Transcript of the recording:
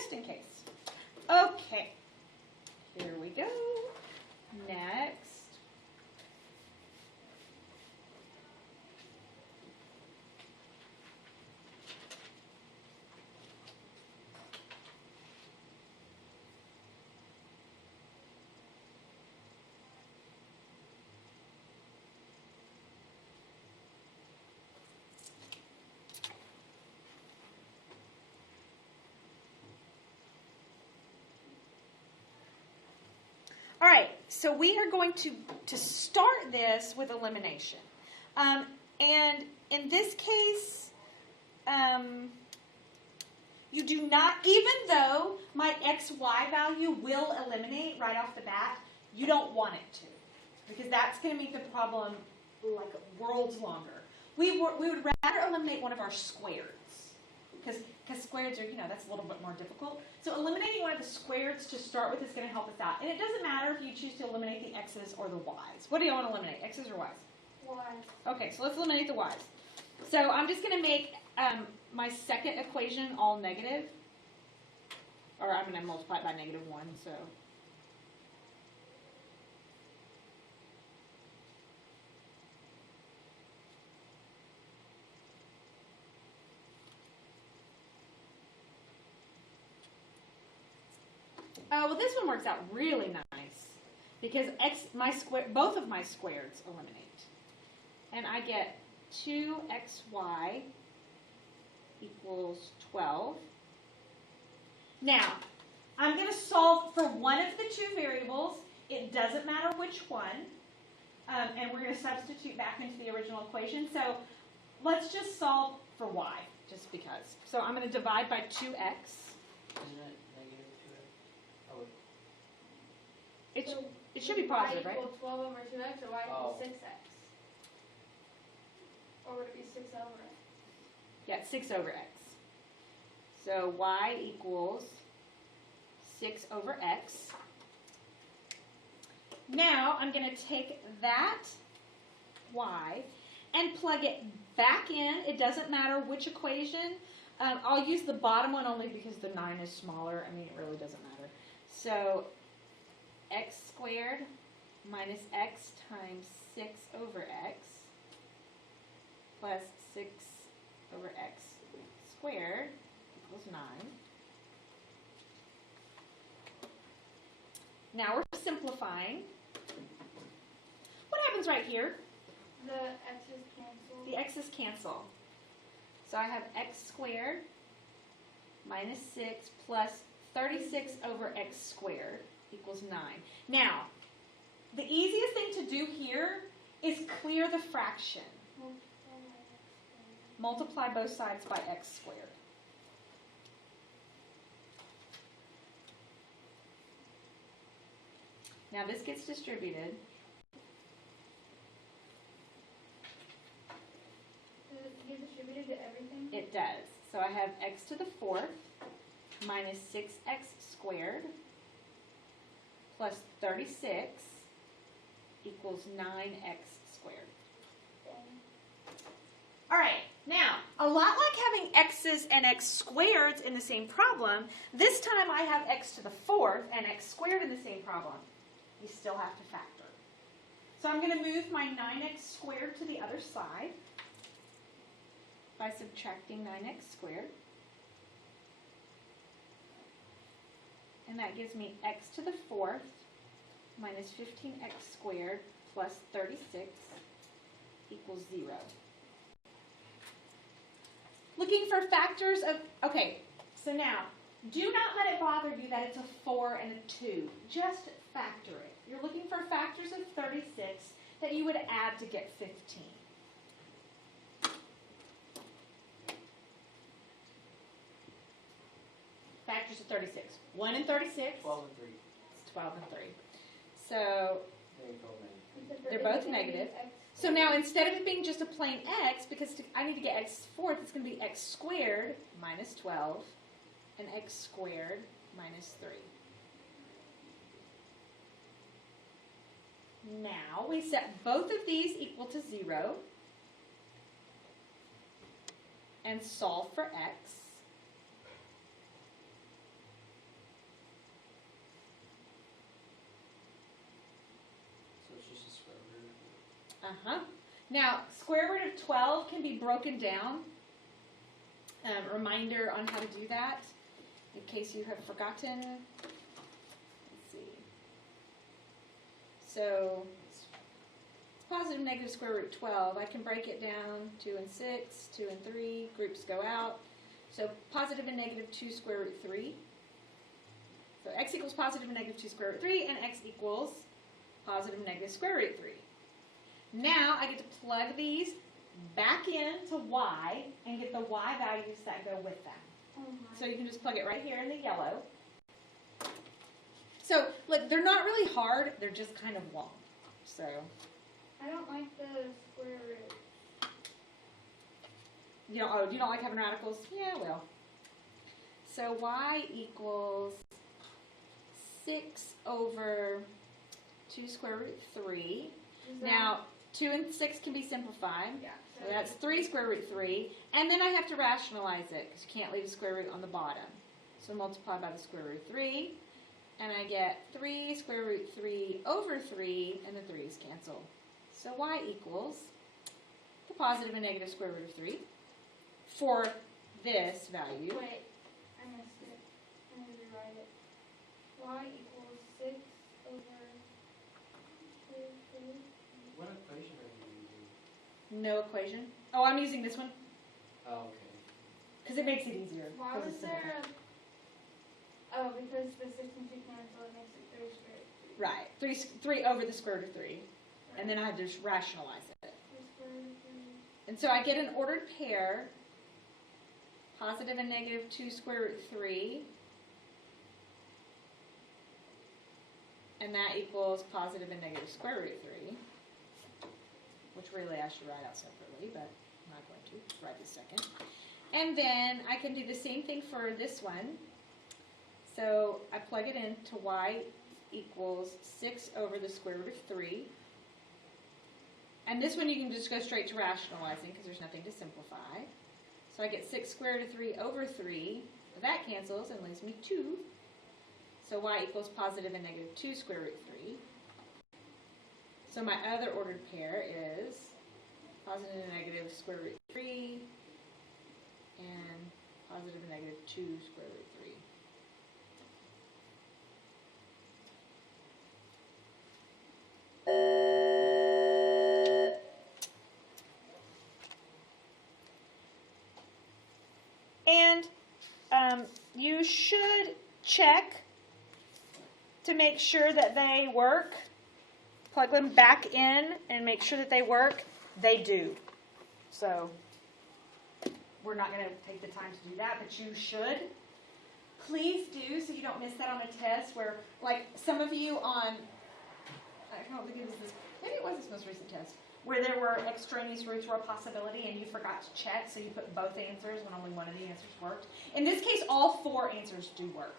just in case. Okay, here we go. Next. All right, so we are going to start this with elimination. And in this case, you do not, even though my XY value will eliminate right off the bat, you don't want it to, because that's going to make the problem like worlds longer. We would rather eliminate one of our squareds, because squareds are, that's a little bit more difficult. So eliminating one of the squareds to start with is going to help us out. And it doesn't matter if you choose to eliminate the x's or the y's. What do you want to eliminate, x's or y's? Y's. Okay, so let's eliminate the y's. So I'm just going to make my second equation all negative. Or I'm going to multiply it by -1, so... well, this one works out really nice because both of my squareds eliminate. And I get 2xy equals 12. Now, I'm going to solve for one of the two variables. It doesn't matter which one. And we're going to substitute back into the original equation. So let's just solve for y, just because. So I'm going to divide by 2x. Isn't it -2x? Oh, It should be positive, right? Y equals 12 over 2x, or y equals 6x? Or would it be 6 over x? Yeah, 6 over x. So y equals 6 over x. Now I'm going to take that y and plug it back in. It doesn't matter which equation. I'll use the bottom one only because the 9 is smaller. I mean, it really doesn't matter. So x squared minus x times 6 over x plus 6 over x squared equals 9. Now we're simplifying. What happens right here? The x's cancel. The x's cancel. So I have x squared minus 6 plus 36 over x squared equals 9. Now, the easiest thing to do here is clear the fraction. Multiply both sides by x squared. Now this gets distributed. Does it get distributed to everything? It does. So I have x to the 4th minus 6x squared plus 36 equals 9x squared. All right, now, a lot like having x's and x squareds in the same problem, this time I have x to the 4th and x squared in the same problem. You still have to factor. So I'm going to move my 9x squared to the other side by subtracting 9x squared. And that gives me x to the 4th minus 15x squared plus 36 equals 0. Looking for factors of, okay, so now, do not let it bother you that it's a 4 and a 2. Just factor it. You're looking for factors of 36 that you would add to get 15. Factors of 36. 1 and 36. 12 and 3. It's 12 and 3. So they're both negative. X So now instead of it being just a plain x, because I need to get x fourth, it's going to be x squared minus 12 and x squared minus 3. Now we set both of these equal to 0 and solve for x. Now, square root of 12 can be broken down. Reminder on how to do that, in case you have forgotten. Let's see. So, positive, negative square root 12. I can break it down 2 and 6, 2 and 3. Groups go out. So, positive and negative 2 square root 3. So, x equals positive and negative 2 square root 3, and x equals positive and negative square root 3. Now, I get to plug these back into y and get the y values that go with them. Oh my. So you can just plug it right here in the yellow. So, look, they're not really hard, they're just kind of long. So, I don't like the square root. you don't like having radicals? Yeah, well. So y equals 6 over 2 square root 3. Is that- Now, 2 and 6 can be simplified. yeah. So that's 3 square root 3. And then I have to rationalize it because you can't leave a square root on the bottom. So multiply by the square root of 3. And I get 3 square root 3 over 3, and the 3's cancel. So y equals the positive and negative square root of 3 for this value. Wait, I missed it. I need to rewrite it. Y equals 6 over 2, 3. What equation are you using? No equation. Oh, I'm using this one Oh, okay. because it makes it easier. Why 'cause was it's there simple. oh, because the 6 and 2 cancel, it makes it 3 square root 3. Right. 3 over the square root of 3. And then I have to just rationalize it. 3 square root 3. And so I get an ordered pair, positive and negative 2 square root 3, and that equals positive and negative square root 3, which really I should write out separately, but I'm not going to right this second. And then I can do the same thing for this one. So I plug it into y equals 6 over the square root of 3. And this one you can just go straight to rationalizing because there's nothing to simplify. So I get 6 square root of 3 over 3. That cancels and leaves me 2. So y equals positive and negative 2 square root 3. So my other ordered pair is positive and negative square root 3 and positive and negative 2 square root 3. And you should check to make sure that they work. Plug them back in and make sure that they work. They do. So we're not going to take the time to do that, but you should. Please do so you don't miss that on a test where, like, some of you on, I don't think it was this, maybe it was this most recent test, where there were extraneous roots were a possibility and you forgot to check, so you put both answers when only one of the answers worked. In this case, all 4 answers do work.